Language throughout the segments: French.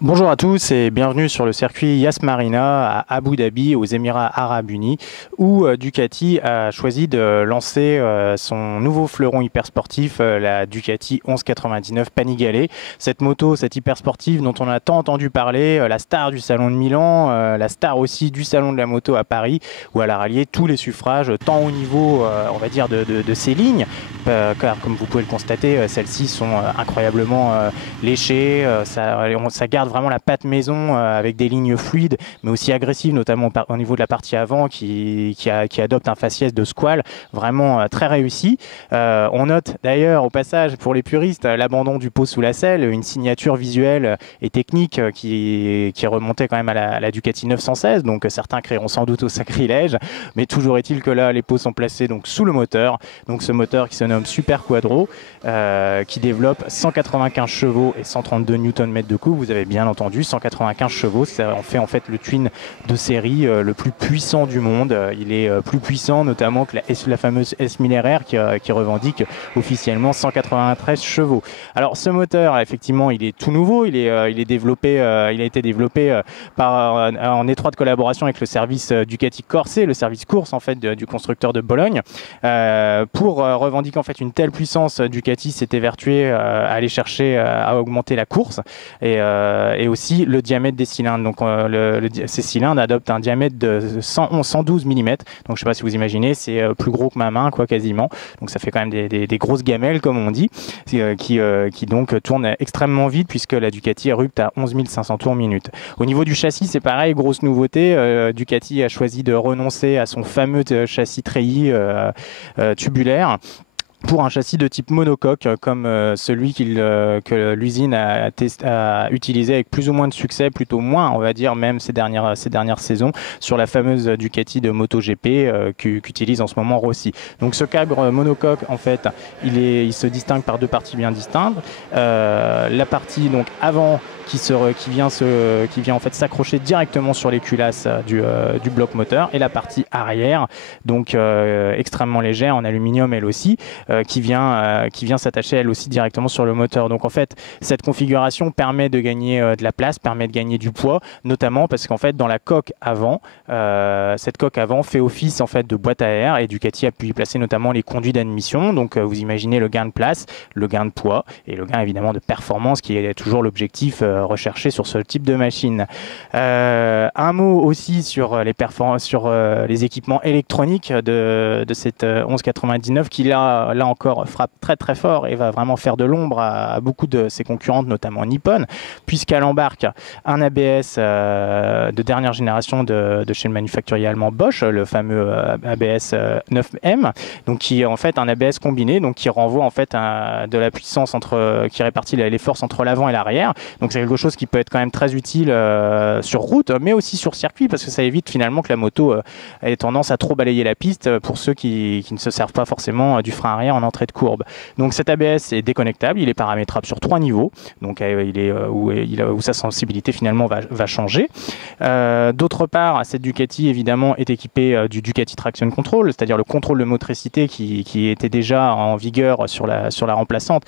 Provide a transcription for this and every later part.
Bonjour à tous et bienvenue sur le circuit Yas Marina à Abu Dhabi, aux Émirats Arabes Unis, où Ducati a choisi de lancer son nouveau fleuron hypersportif, la Ducati 1199 Panigale. Cette moto, cette hypersportive dont on a tant entendu parler, la star du salon de Milan, la star aussi du salon de la moto à Paris, où elle a rallié tous les suffrages, tant au niveau, on va dire, de ses lignes, car comme vous pouvez le constater, celles-ci sont incroyablement léchées, ça garde vraiment la patte maison avec des lignes fluides, mais aussi agressives, notamment au niveau de la partie avant qui adopte un faciès de squale vraiment très réussi. On note d'ailleurs au passage pour les puristes l'abandon du pot sous la selle, une signature visuelle et technique qui remontait quand même à la Ducati 916, donc certains crieront sans doute au sacrilège, mais toujours est-il que là les pots sont placés donc sous le moteur, donc ce moteur qui se nomme Super Quadro, qui développe 195 chevaux et 132 Nm de couple. Vous avez bien entendu, 195 chevaux, ça en fait le twin de série le plus puissant du monde. Il est plus puissant notamment que la fameuse S Miller R qui revendique officiellement 193 chevaux. Alors ce moteur, effectivement, il est tout nouveau, il a été développé en étroite collaboration avec le service Ducati Corse, le service course en fait du constructeur de Bologne. Pour revendiquer en fait une telle puissance, Ducati s'est évertué à aller chercher à augmenter la course et aussi le diamètre des cylindres. Donc ces cylindres adoptent un diamètre de 112 mm. Donc je ne sais pas si vous imaginez, c'est plus gros que ma main quoi quasiment. Donc ça fait quand même des grosses gamelles comme on dit, qui donc tournent extrêmement vite puisque la Ducati érupte à 11 500 tours minute. Au niveau du châssis, c'est pareil, grosse nouveauté. Ducati a choisi de renoncer à son fameux châssis treillis tubulaire pour un châssis de type monocoque comme celui que l'usine a utilisé avec plus ou moins de succès, plutôt moins on va dire même ces dernières saisons sur la fameuse Ducati de MotoGP qu'utilise en ce moment Rossi. Donc ce cadre monocoque en fait il se distingue par deux parties bien distinctes. La partie donc avant qui vient en fait s'accrocher directement sur les culasses du bloc moteur, et la partie arrière donc extrêmement légère en aluminium elle aussi, qui vient s'attacher elle aussi directement sur le moteur. Donc en fait cette configuration permet de gagner de la place, permet de gagner du poids, notamment parce qu'en fait dans la coque avant, cette coque avant fait office en fait de boîte à air, et Ducati a pu y placer notamment les conduits d'admission. Donc vous imaginez le gain de place, le gain de poids et le gain évidemment de performance qui est toujours l'objectif recherché sur ce type de machine. Un mot aussi sur les équipements électroniques de cette 1199 qui là encore frappe très très fort et va vraiment faire de l'ombre à beaucoup de ses concurrentes, notamment Nippon, puisqu'elle embarque un ABS de dernière génération de chez le manufacturier allemand Bosch, le fameux ABS 9M, donc qui est en fait un ABS combiné, donc qui renvoie en fait de la puissance qui répartit les forces entre l'avant et l'arrière. Donc c'est quelque chose qui peut être quand même très utile sur route, mais aussi sur circuit, parce que ça évite finalement que la moto ait tendance à trop balayer la piste pour ceux qui ne se servent pas forcément du frein arrière en entrée de courbe. Donc cet ABS est déconnectable, il est paramétrable sur 3 niveaux, donc où sa sensibilité finalement va changer. D'autre part, cette Ducati évidemment est équipée du Ducati Traction Control, c'est-à-dire le contrôle de motricité qui était déjà en vigueur sur la remplaçante,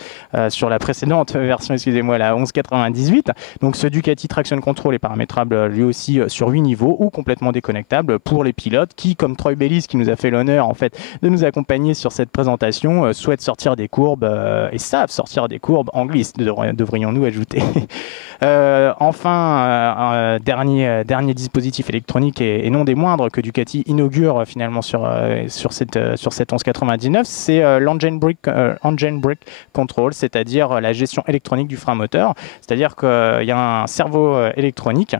sur la précédente version, excusez-moi, la 1198. Donc ce Ducati Traction Control est paramétrable lui aussi sur 8 niveaux ou complètement déconnectable pour les pilotes qui, comme Troy Bayliss qui nous a fait l'honneur en fait de nous accompagner sur cette présentation, souhaitent sortir des courbes et savent sortir des courbes en glisse, devrions-nous ajouter. Enfin, dernier dispositif électronique et non des moindres que Ducati inaugure finalement sur cette 1199, c'est l'Engine Brake Control, c'est-à-dire la gestion électronique du frein moteur. C'est-à-dire qu'il y a un cerveau électronique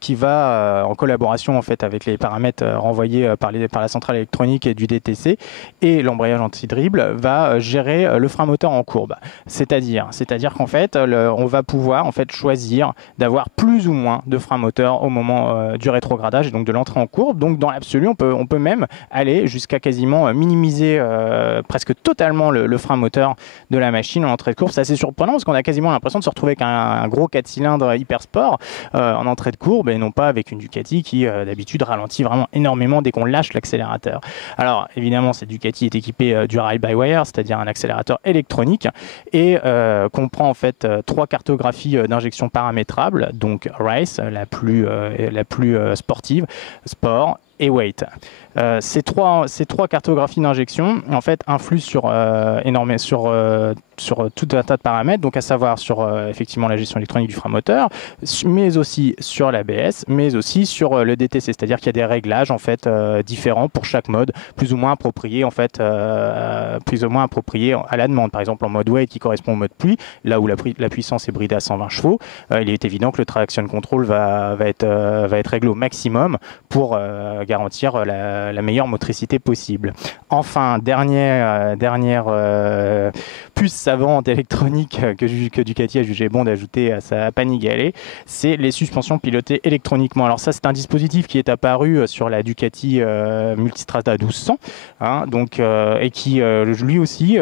qui va en collaboration en fait avec les paramètres renvoyés par la centrale électronique et du DTC et l'embrayage anti-dribble, va gérer le frein moteur en courbe. C'est-à-dire qu'en fait on va pouvoir en fait choisir d'avoir plus ou moins de frein moteur au moment du rétrogradage et donc de l'entrée en courbe. Donc dans l'absolu on peut même aller jusqu'à quasiment minimiser presque totalement le frein moteur de la machine en entrée de courbe. C'est assez surprenant parce qu'on a quasiment l'impression de se retrouver avec un gros 4 cylindres hyper sport en entrée de de courbe et non pas avec une Ducati qui d'habitude ralentit vraiment énormément dès qu'on lâche l'accélérateur. Alors évidemment, cette Ducati est équipée du ride-by-wire, c'est-à-dire un accélérateur électronique et comprend en fait 3 cartographies d'injection paramétrables, donc Race, la plus sportive, Sport et Weight. Ces trois cartographies d'injection en fait influent sur tout un tas de paramètres, donc à savoir sur effectivement la gestion électronique du frein moteur, mais aussi sur l'ABS, mais aussi sur le DTC, c'est-à-dire qu'il y a des réglages en fait différents pour chaque mode, plus ou moins appropriés en fait, plus ou moins appropriés à la demande. Par exemple en mode weight qui correspond au mode pluie, là où la puissance est bridée à 120 chevaux, il est évident que le traction control va être réglé au maximum pour garantir la meilleure motricité possible. Enfin, dernière puce savante électronique que Ducati a jugé bon d'ajouter à sa Panigale, c'est les suspensions pilotées électroniquement. Alors ça, c'est un dispositif qui est apparu sur la Ducati Multistrada 1200, hein, donc, et qui lui aussi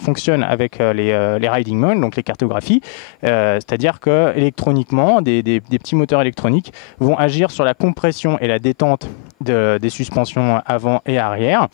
fonctionne avec les riding modes, donc les cartographies, c'est-à-dire que électroniquement, des petits moteurs électroniques vont agir sur la compression et la détente des suspensions avant et arrière.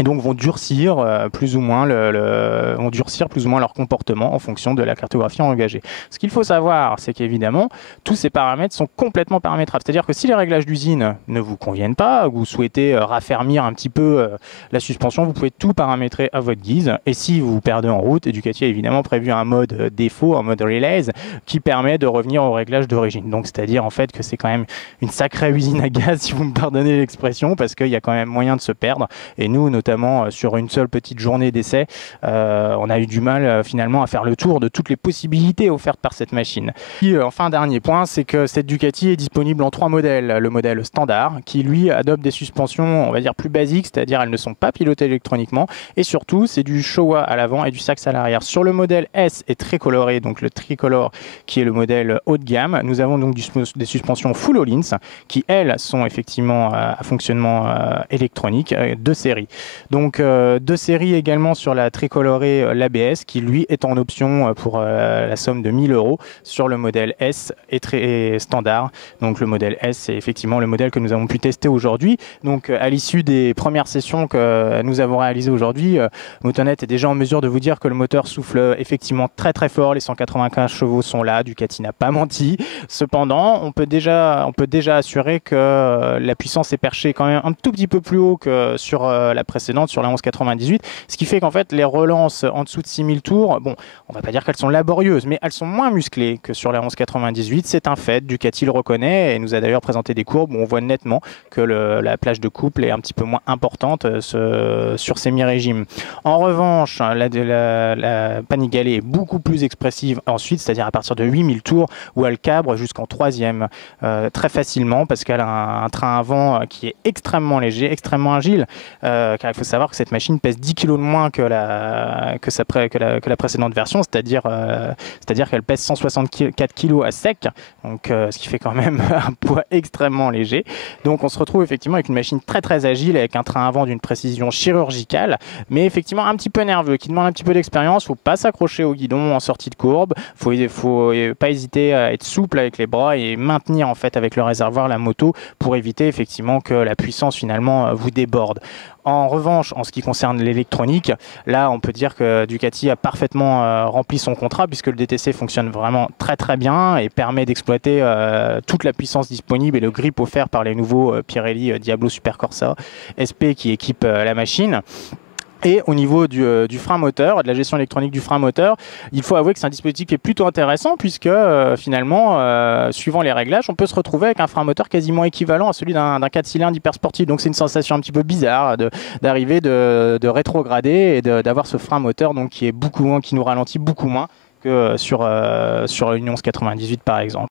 Et donc vont durcir plus ou moins leur comportement en fonction de la cartographie engagée. Ce qu'il faut savoir, c'est qu'évidemment, tous ces paramètres sont complètement paramétrables. C'est-à-dire que si les réglages d'usine ne vous conviennent pas, ou vous souhaitez raffermir un petit peu la suspension, vous pouvez tout paramétrer à votre guise. Et si vous vous perdez en route, Ducati a évidemment prévu un mode défaut, un mode relays, qui permet de revenir au réglage d'origine. Donc c'est-à-dire en fait que c'est quand même une sacrée usine à gaz, si vous me pardonnez l'expression, parce qu'il y a quand même moyen de se perdre. Et nous, notamment sur une seule petite journée d'essai, on a eu du mal finalement à faire le tour de toutes les possibilités offertes par cette machine. Et enfin, dernier point, c'est que cette Ducati est disponible en 3 modèles. Le modèle standard, qui lui adopte des suspensions, on va dire, plus basiques, c'est-à-dire elles ne sont pas pilotées électroniquement, et surtout c'est du Showa à l'avant et du Sachs à l'arrière. Sur le modèle S et tricoloré, donc le tricolore qui est le modèle haut de gamme, nous avons donc des suspensions full Öhlins qui elles sont effectivement à fonctionnement électronique de série. Donc de série également sur la tricolorée l'ABS qui lui est en option pour la somme de 1000 € sur le modèle S et standard. Donc le modèle S c'est effectivement le modèle que nous avons pu tester aujourd'hui. Donc à l'issue des premières sessions que nous avons réalisées aujourd'hui, Motonet est déjà en mesure de vous dire que le moteur souffle effectivement très très fort, les 195 chevaux sont là, Ducati n'a pas menti. Cependant, on peut déjà assurer que la puissance est perchée quand même un tout petit peu plus haut que sur la précédente, sur la 1198, ce qui fait qu'en fait les relances en dessous de 6000 tours, bon, on va pas dire qu'elles sont laborieuses, mais elles sont moins musclées que sur la 1198, c'est un fait, Ducati le reconnaît et nous a d'ailleurs présenté des courbes où on voit nettement que la plage de couple est un petit peu moins importante sur ces mi-régimes. En revanche, la Panigale est beaucoup plus expressive ensuite, c'est-à-dire à partir de 8000 tours où elle cabre jusqu'en 3e très facilement parce qu'elle a un train avant qui est extrêmement léger, extrêmement agile, car il faut savoir que cette machine pèse 10 kg de moins que la précédente version, c'est-à-dire qu'elle pèse 164 kg à sec, donc ce qui fait quand même un poids extrêmement léger. Donc on se retrouve effectivement avec une machine très très agile, avec un train avant d'une précision chirurgicale, mais effectivement un petit peu nerveux, qui demande un petit peu d'expérience. Il ne faut pas s'accrocher au guidon en sortie de courbe, il faut pas hésiter à être souple avec les bras et maintenir en fait avec le réservoir la moto pour éviter effectivement que la puissance finalement vous déborde. En revanche, en ce qui concerne l'électronique, là on peut dire que Ducati a parfaitement rempli son contrat puisque le DTC fonctionne vraiment très très bien et permet d'exploiter toute la puissance disponible et le grip offert par les nouveaux Pirelli Diablo Super Corsa SP qui équipent la machine. Et au niveau du frein moteur, de la gestion électronique du frein moteur, il faut avouer que c'est un dispositif qui est plutôt intéressant puisque finalement, suivant les réglages, on peut se retrouver avec un frein moteur quasiment équivalent à celui d'un 4 cylindres hyper sportif. Donc c'est une sensation un petit peu bizarre d'arriver de rétrograder et d'avoir ce frein moteur donc, qui nous ralentit beaucoup moins que sur une 1198 par exemple.